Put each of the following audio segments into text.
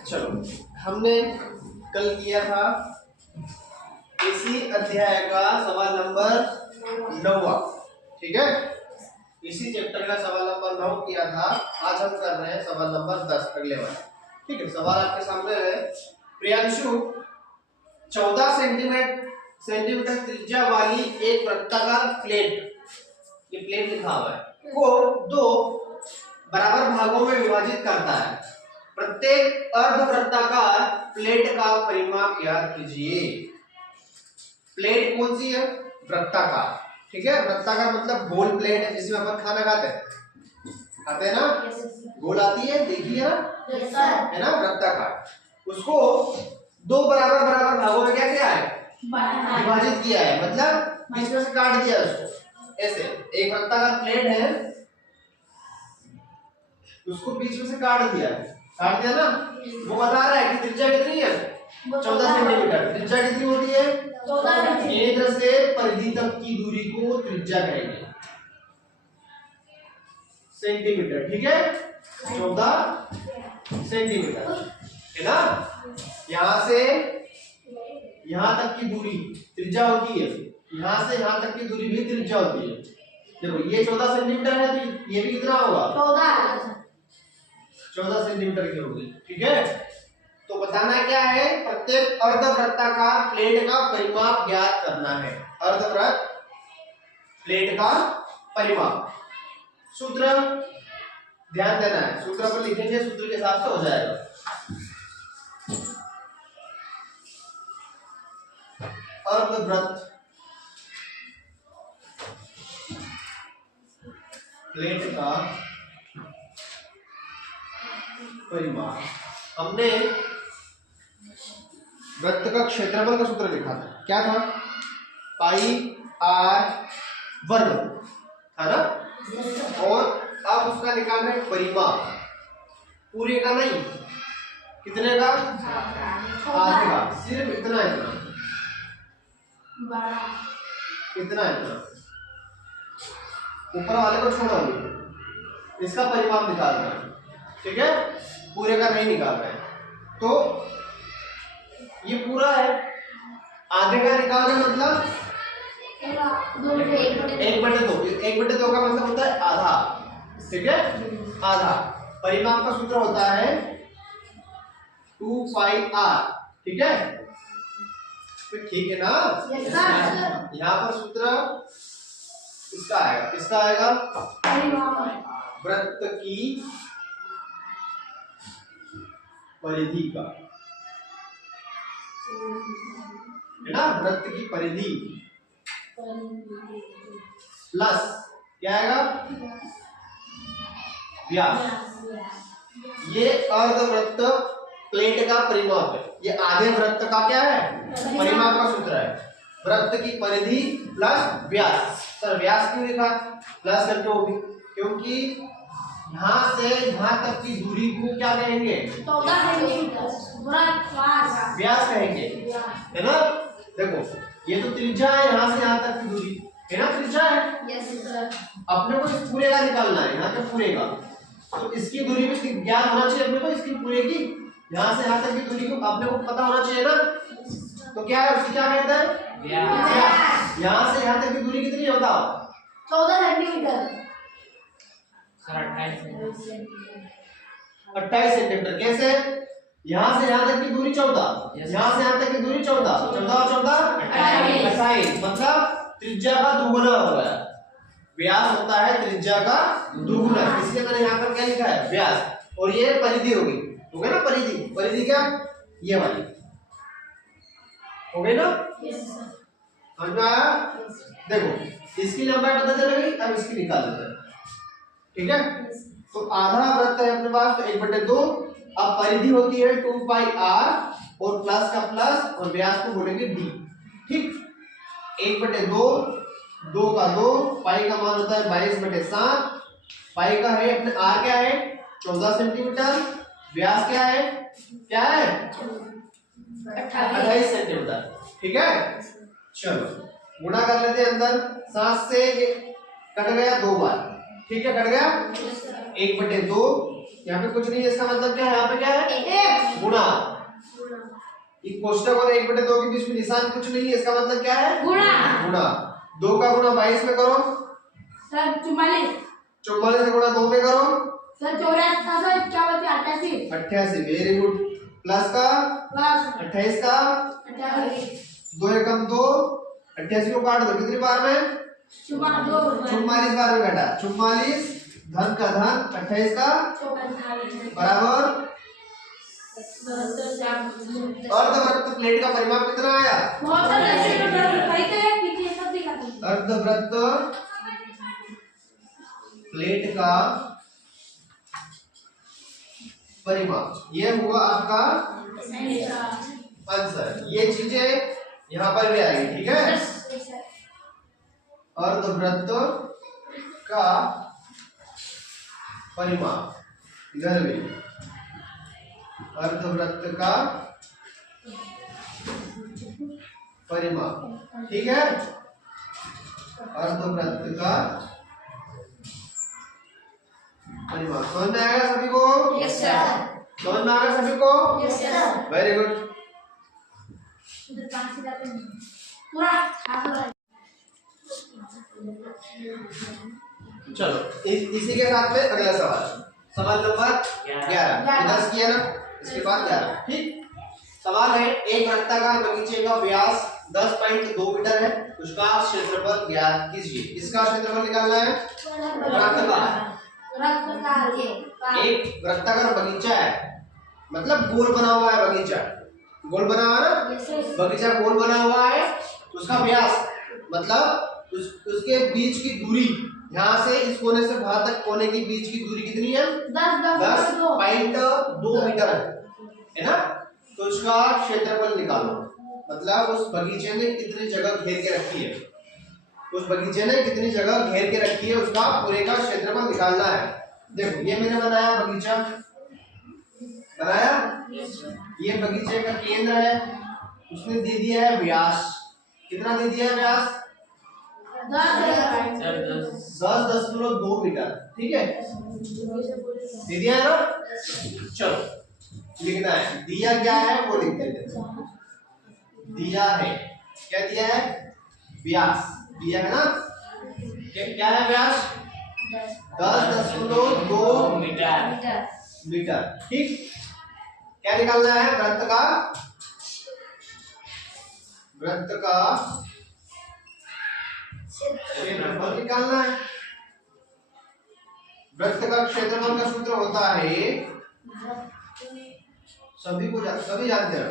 चलो, हमने कल किया था इसी अध्याय का सवाल नंबर 9। ठीक है, इसी चैप्टर का सवाल नंबर 9 किया था। आज हम कर रहे हैं सवाल नंबर 10, अगले वाला। ठीक है, सवाल आपके सामने है। प्रियांशु 14 सेंटीमीटर त्रिज्या वाली एक वृत्ताकार प्लेट, ये प्लेट लिखा हुआ है, को 2 बराबर भागों में विभाजित करता है। प्रत्येक अर्धवृत्ताकार प्लेट का परिमाप ज्ञात कीजिए। प्लेट कौन सी है? वृत्ताकार। ठीक है, वृत्ताकार मतलब गोल प्लेट है जिसमें अपन खाना खाते हैं ना, गोल आती है, देखिए ना, है ना, वृत्ताकार। उसको 2 बराबर भागों में क्या किया है? विभाजित किया है, मतलब बीच में से काट दिया उसको। ऐसे एक वृत्ताकार प्लेट है, उसको बीच में से काट दिया ना। वो बता रहा है कि त्रिज्या कितनी है? 14 सेंटीमीटर। त्रिज्या कितनी होती है? 14। केंद्र से परिधि तक की दूरी को त्रिज्या कहेंगे, सेंटीमीटर। ठीक है, 14 सेंटीमीटर है ना। यहां से यहां तक की दूरी त्रिज्या होती है, यहां से यहां तक की दूरी भी त्रिज्या होती है। देखो ये 14 सेंटीमीटर है, तो ये भी कितना होगा? 14 सेंटीमीटर की होगी। ठीक है, तो बताना क्या है? प्रत्येक अर्धवृत्ताकार प्लेट का परिमाप ज्ञात करना है। अर्धवृत्त प्लेट का परिमाप। सूत्र ध्यान देना है, सूत्र पर लिखेंगे, सूत्र के हिसाब से हो जाएगा। अर्धवृत्त प्लेट का परिमाप। हमने वृत्त का क्षेत्रफल का सूत्र लिखा था, क्या था? पाई आर वर्ग था ना। और अब उसका निकाल रहे परिमाप, पूरे का नहीं, कितने का? आधे का, सिर्फ इतना इतना ऊपर वाले को छोड़ो, इसका परिमाप निकाल रहे हैं। ठीक है, पूरे का नहीं निकाल रहे हैं। तो ये पूरा है, आधे का निकाल रहे मतलब 1/2। 1/2 का मतलब होता है आधा। ठीक है, आधा। परिमाप का सूत्र होता है 2 पाई आर। ठीक है, तो ठीक है ना। यहाँ पर सूत्र इसका आएगा, किसका आएगा? वृत्त की परिधि का, है ना, वृत्त की परिधि प्लस क्या आएगा? व्यास। ये अर्धवृत्त प्लेट का परिमाप है, ये आधे वृत्त का क्या है? परिमाप का सूत्र है। वृत्त की परिधि प्लस व्यास। सर व्यास क्यों लिखा प्लस करके? वो भी क्योंकि यहाँ से यहाँ तक की दूरी को क्या कहेंगे? 14 सेंटीमीटर व्यास कहेंगे, है ना। देखो ये तो त्रिज्या है, यहाँ से यहाँ तक की दूरी है ना, त्रिज्या है। अपने को इस पूरे का निकालना है, यहाँ के पूरे का, तो इसकी दूरी भी ज्ञात होना चाहिए अपने को, इसकी पूरे की यहाँ से यहाँ तक की दूरी को अपने को पता होना चाहिए ना। तो क्या है, उसकी क्या कहते हैं? यहाँ से यहाँ तक की दूरी कितनी होता? 14 सेंटीमीटर। 28 सेंटीमीटर। कैसे? यहाँ से यहाँ तक की दूरी 14, यहाँ से यहाँ तक की दूरी 14, 14 और 14 28, मतलब त्रिज्या का दुगुना हो गया। व्यास होता है त्रिज्या का दुगुना, इसलिए मैंने यहाँ पर क्या लिखा है? व्यास। और ये परिधि होगी, हो गई ना परिधि। परिधि क्या? ये वाली हो गई ना। समझ में आया? देखो इसकी लंबाई पता चल गई, अब इसकी निकाल लेते हैं। ठीक है, तो आधा वृत्त है अपने पास, तो 1/2। अब परिधि होती है 2 पाई आर, और प्लस का प्लस और व्यास को बोलेंगे डी। ठीक, 1/2, 2 का 2, पाई का मान होता है 22/7। पाई का है अपने आर क्या है? 14 सेंटीमीटर। व्यास क्या है? 28 सेंटीमीटर। ठीक है, चलो गुणा कर लेते हैं। अंदर 7 से कट गया 2 बार। ठीक है, कट गया 1/2 यहाँ पे कुछ नहीं है, इसका मतलब क्या है, यहाँ पे क्या है, गुणा। ये कोष्टक और 1/2 के बीच में निशान कुछ नहीं है, इसका मतलब क्या है, गुणा। 2 का गुणा 22 में करो सर 44। 44 से गुणा 2 में करो सर 84, 88। Very good. प्लस का 28 का 2 एकम 2, 88 को काट दो, कितनी बार में, 44 बार में घटा। 44 धन का धन 28 का बराबर अर्धवृत्त प्लेट का परिमाप कितना आया, अर्धवृत्त प्लेट का परिमाप, ये हुआ आपका आंसर। ये चीजें यहाँ पर भी आएगी, ठीक है। अर्धवृत्त का परिमाप, इधर भी अर्धवृत्त का परिमाप, ठीक है। अर्धवृत्त का परिमाप समझ में आएगा सभी को? Yes sir. समझ में आएगा सभी को? Yes sir. Very good. चलो इसी के साथ में अगला सवाल नंबर 11। 10 किया ना, इसके बाद 11। ठीक, सवाल है एक वृत्ताकार बगीचे का व्यास 10.2 मीटर है, उसका क्षेत्रफल ज्ञात कीजिए। इसका क्षेत्रफल निकालना है। एक वृत्ताकार बगीचा है, मतलब गोल बना हुआ है बगीचा, गोल बना हुआ है ना, बगीचा गोल बना हुआ है। उसका व्यास मतलब उसके बीच की दूरी, यहाँ से इस कोने से वहां तक कोने के बीच की दूरी कितनी है, 10.2 मीटर है ना। तो उसका क्षेत्रफल निकालो, मतलब उस बगीचे ने कितनी जगह घेर के रखी है, उस बगीचे ने कितनी जगह घेर के रखी है, उसका पूरे का क्षेत्रफल निकालना है। देखो ये मैंने बनाया बगीचा, बनाया, ये बगीचे का केंद्र है, उसने दे दिया है व्यास, कितना दे दिया है व्यास, 10.2 मीटर, ठीक है, दे दिया है ना। चलो लिखना है, दिया क्या है वो लिख देते हैं। दिया है, क्या दिया है, व्यास दिया है ना, क्या है व्यास, 10.2 मीटर, ठीक। क्या निकालना है, वृत्त का क्षेत्रफल निकालना है। वृत्त का क्षेत्रफल का सूत्र होता है, सभी जानते हैं,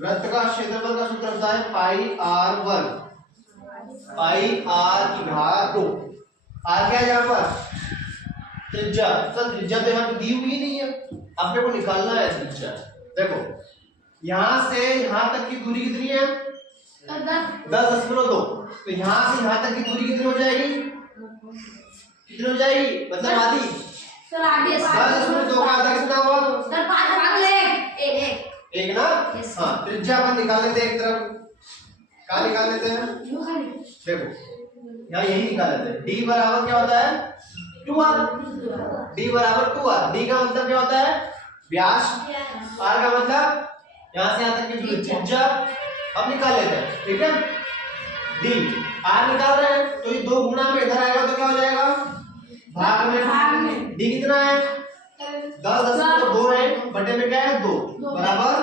वृत्त का क्षेत्रफल का सूत्र होता है πr1, πr⁴ r क्या है यहाँ पर, त्रिज्या। सर त्रिज्या तो यहाँ पे दी हुई नहीं है, अपने को निकालना है त्रिज्या। देखो यहाँ से यहाँ तक की दूरी कितनी है, 10.2, तो यहाँ से यहाँ तक की दूरी कितनी हो जाएगी, कितनी हो जाएगी, मतलब आधी। सर आगे 10.2 का आधा कितना हुआ, सर 5 एक ना। हाँ, त्रिज्या अपन निकाल लेते हैं, एक तरफ कहाँ निकाल लेते हैं, देखो यहाँ यही निकाल लेते हैं। d बराबर क्या होता है, 2r, d बराबर 2r। d का मतलब क्या होता है, व्यास, r का मतलब यहाँ से यहाँ तक की दूरी, त्रिज्या। अब निकाल लेते हैं, ठीक है। d r निकाल रहे हैं तो ये 2 गुना में इधर आएगा तो क्या हो जाएगा, भाग में। d कितना है, 10.2 है, बटे में क्या है 2 बराबर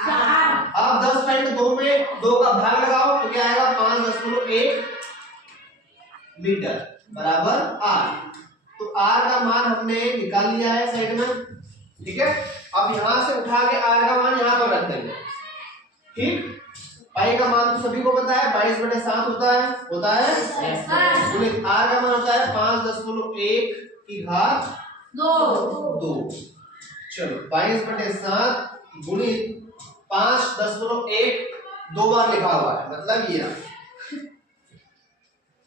4। अब 10.2 में 2 का भाग लगाओ तो क्या आएगा, 5.1 मीटर बराबर r। तो r का मान हमने निकाल लिया है साइड में, ठीक है। अब यहां से उठा के r का मान यहां पर रख देंगे, ठीक। पाई का मान तो सभी को पता है, 22/7 होता है गुणित r का मान होता है 5.1 की घात 2। चलो 22/7 गुणित 5.1 2 बार लिखा हुआ है, मतलब ये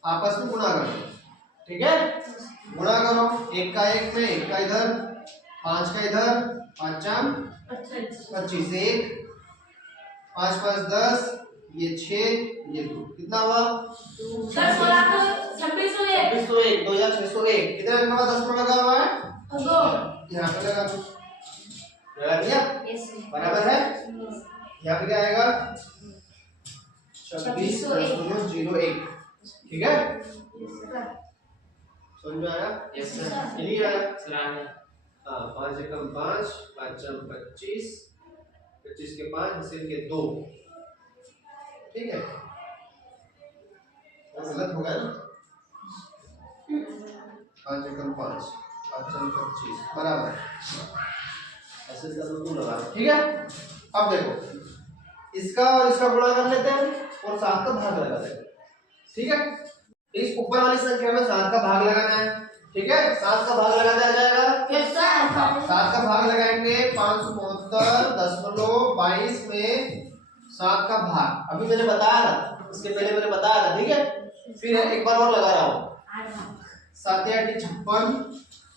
आपस में गुणा करो, ठीक है। गुणा करो, 1 का 1 में, 1 का इधर, 5 का इधर, 5 5 25, 1 5 5 10 ये 6, ये 2, कितना हुआ? सर 16 को 2601 2601, 2601। कितने अंक का 10 लगा हुआ है? 2 यहाँ पे लगा दो, लगा दिया, यस बराबर है। यहाँ पे क्या आएगा? 26.01, ठीक है, समझ में आया? Yes sir. नहीं आया? सर आ गया। हाँ, 5 एकम 5, 5 जम 25, 25 के 5 हिस्से के 2, ठीक है, वो गलत होगा ना? 5 एकम 5, 5 जम 25 बराबर, ऐसे करो तो लगा, ठीक है। अब देखो, इसका और इसका गुणा कर लेते हैं और 7 का भाग लगा देते हैं, ठीक है। इस ऊपर वाली संख्या में 7 का भाग लगाना है, ठीक है। 7 का भाग लगा दिया जाएगा, यस सर 7 का भाग लगाएंगे 572.22 में 7 का भाग, अभी मैंने बताया था, इसके पहले मैंने बताया था, ठीक है। फिर एक बार और लगा रहा हूँ, 7 या 8 56,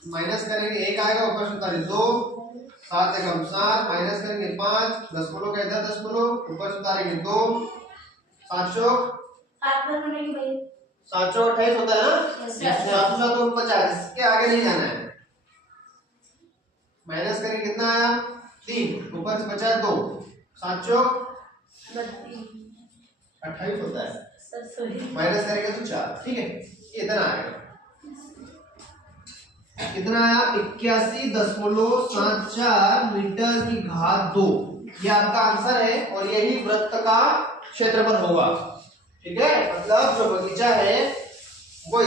माइनस करेंगे 1 आएगा, ऊपर से उतारे 2, 7 एकम 7, माइनस करेंगे 5, दशमलव का इधर दशमलव, ऊपर से उतारेंगे 2, 728 होता है ना, यस 749, इसके आगे नहीं जाना है। माइनस करेंगे कितना आया? 3, ऊपर से बचा 2, 7 चौक 28 होता है, माइनस करेंगे तो 4, ठीक है। ये इतना आएगा, कितना आया? 81.74 मीटर की घात 2, ये आपका आंसर है और यही वृत्त का क्षेत्रफल होगा, ठीक है। मतलब जो बगीचा है वो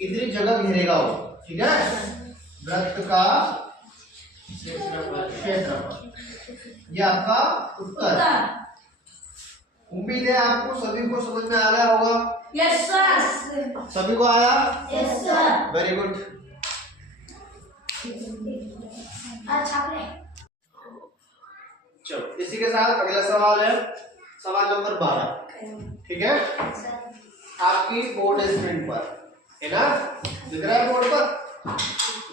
इतनी जगह घेरेगा वो, ठीक है, वृत्त का क्षेत्रफल, ये आपका उत्तर। उम्मीद है आपको सभी को समझ में आ गया होगा। यस सर सभी को आया? Yes sir very good. अच्छा चलो इसी के साथ अगला सवाल है सवाल नंबर 12, ठीक है। आपकी बोर्ड स्क्रीन पर है ना, दिख रहा है बोर्ड पर,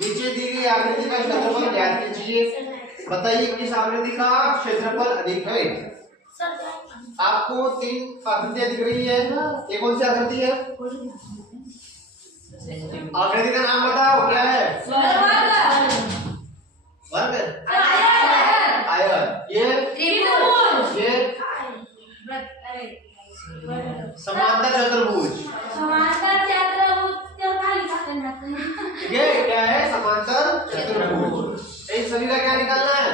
नीचे दी गई आकृति का क्षेत्रफल ज्ञात कीजिए, बताइए किस आकृति का क्षेत्रफल अधिक है। आपको 3 आकृतियां दिख रही है, ये कौन सी आकृति है? आकृति का नाम बताओ, क्या है? वर्ग, आयत, ये समांतर चतुर्भुज, ये क्या है? समांतर चतुर्भुज। इन सभी का क्या निकालना है?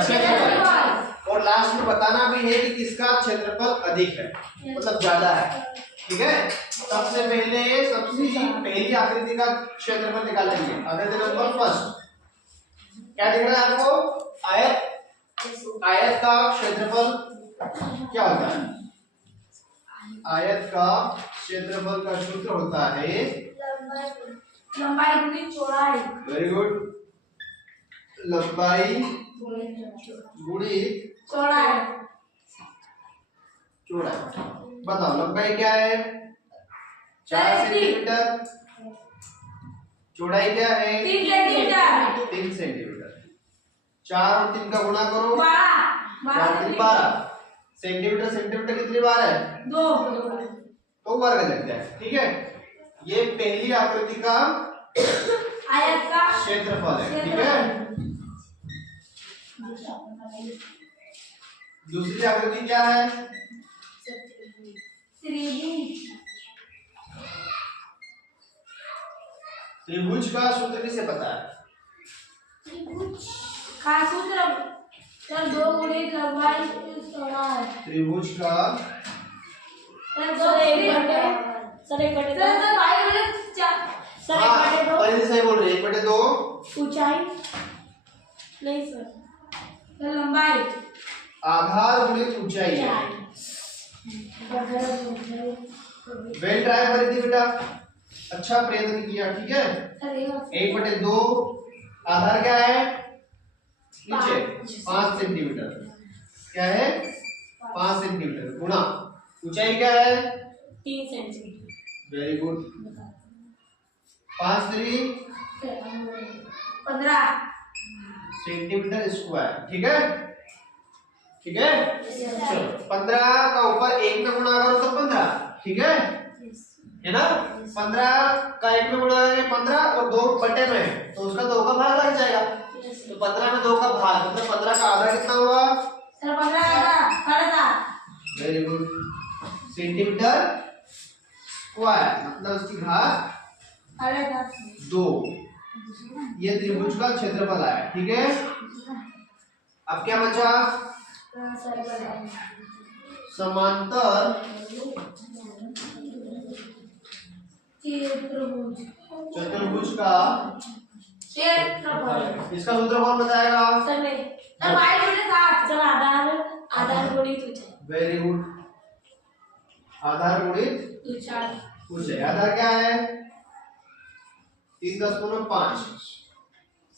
क्षेत्रफल, और लास्ट में बताना भी है कि किसका क्षेत्रफल अधिक है, मतलब ज्यादा है, ठीक है। सबसे पहली आकृति का क्षेत्रफल निकालेंगे। आकृति नंबर 1 क्या दिख रहा है आपको? आयत। आयत का क्षेत्रफल क्या होता है? आयत का क्षेत्रफल का सूत्र होता है लंबाई गुणित चौड़ाई। वेरी गुड, लंबाई गुणित चौड़ाई। चौड़ाई। बताओ लंबाई क्या है? 4 सेंटीमीटर, चौड़ाई क्या है? 3 सेंटीमीटर। 3 सेंटीमीटर। 4 और 3 का गुणा करो, 12 सेंटीमीटर। सेंटीमीटर कितनी बार है? 2 तो वर्ग लग जाए, ठीक है। ये पहली आकृति का आयत का क्षेत्रफल है, ठीक है। दूसरी आकृति क्या है? त्रिभुज का सूत्र किसे पता है? का सूत्र सर 2 गुणित लंबाई चौड़ाई। त्रिभुज का सर 2 1 बटे सर 1 बटे सर भाई बटे 4 सर 1 बटे 2 पहले सही बोल रही है, 1/2 ऊंचाई नहीं सर लंबाई आधार गुणित ऊंचाई है। वेल ट्राई करी थी बेटा, अच्छा प्रयत्न किया, ठीक है। 1/2 आधार क्या है? नीचे 5 सेंटीमीटर, क्या है? 5 सेंटीमीटर गुणा ऊंचाई क्या है? 3 centimetre. Very good, 5 3 15 centimetre square, ठीक है। ठीक है। चलो 15 का ऊपर 1 में गुणा करो तो 15, ठीक है ना। 15 का 1 में गुणा करेंगे 15 और 2 बटे में तो उसका 2 का भाग लग जाएगा। तो 15 में 2 का भाग मतलब 15 का आधा कितना हुआ सर 15 आधा 7.5। Very good. सेंटीमीटर स्क्वायर मतलब उसकी घात 2। ये त्रिभुज का क्षेत्रफल है, ठीक है। अब क्या बचा समांतर चतुर्भुज का क्षेत्रफल। इसका सूत्र कौन बताएगा सर नहीं सर y बटे 7 सर आधार गुणित ऊंचाई। Very good. आधार गुणित ऊंचाई। आधार क्या है 3.5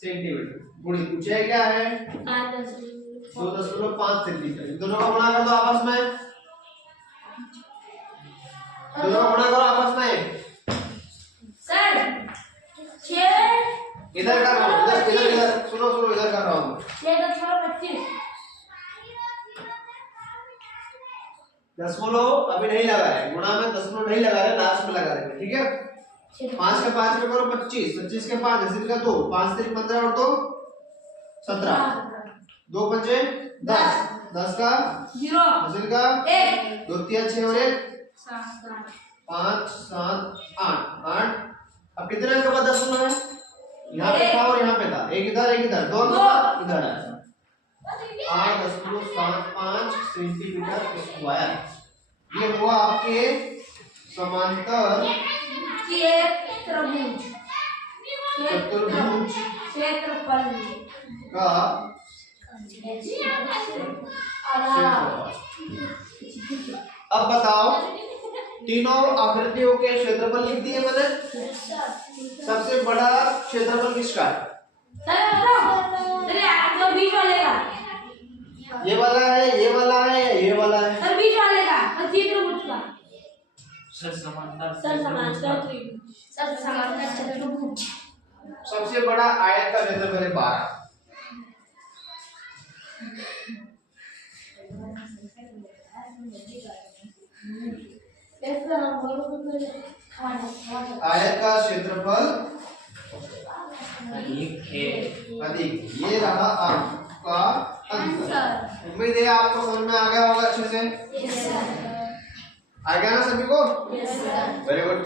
सेंटीमीटर गुणित ऊंचाई क्या है 2.5 सेंटीमीटर। इन दोनों का गुणा कर दो आपस में, दोनों का गुणा करो आपस में। सर 6 इधर कर रहा हूँ, इधर सुनो इधर कर रहा हूँ। 6.25 दशमलव अभी नहीं लगा है, गुणा में दशमलव नहीं लगा है, लास्ट में लगा देंगे, ठीक है। 5 के 5 में करो 25, 25 के 5 10 का 2, 5 3 15 और 2 17, 2 पंचे 10, 10 का 0, 10 का 1, 2 3 6 और 1 5 7 8 8। अब कितने अंक का दशमलव है यहाँ पे था और यहाँ पे था, एक इधर 2 इधर है। 8.75 सेंटीमीटर स्क्वायर। ये हुआ आपके समांतर चतुर्भुज क्षेत्रफल का अब बताओ तीनों आकृतियों के क्षेत्रफल लिख दिए मैंने। सबसे बड़ा क्षेत्रफल किसका है बीच वाले का। ये वाला है, ये वाला है या ये वाला है सर बीच वाले का त्रिभुज का। सर समांतर चतुर्भुज। सबसे बड़ा आयत का क्षेत्रफल है 12। आयत का क्षेत्रफल अधिक। ये रहा आपका आंसर। उम्मीद है आपको समझ में आ गया होगा अच्छे से। आ गया ना सभी को? Very good.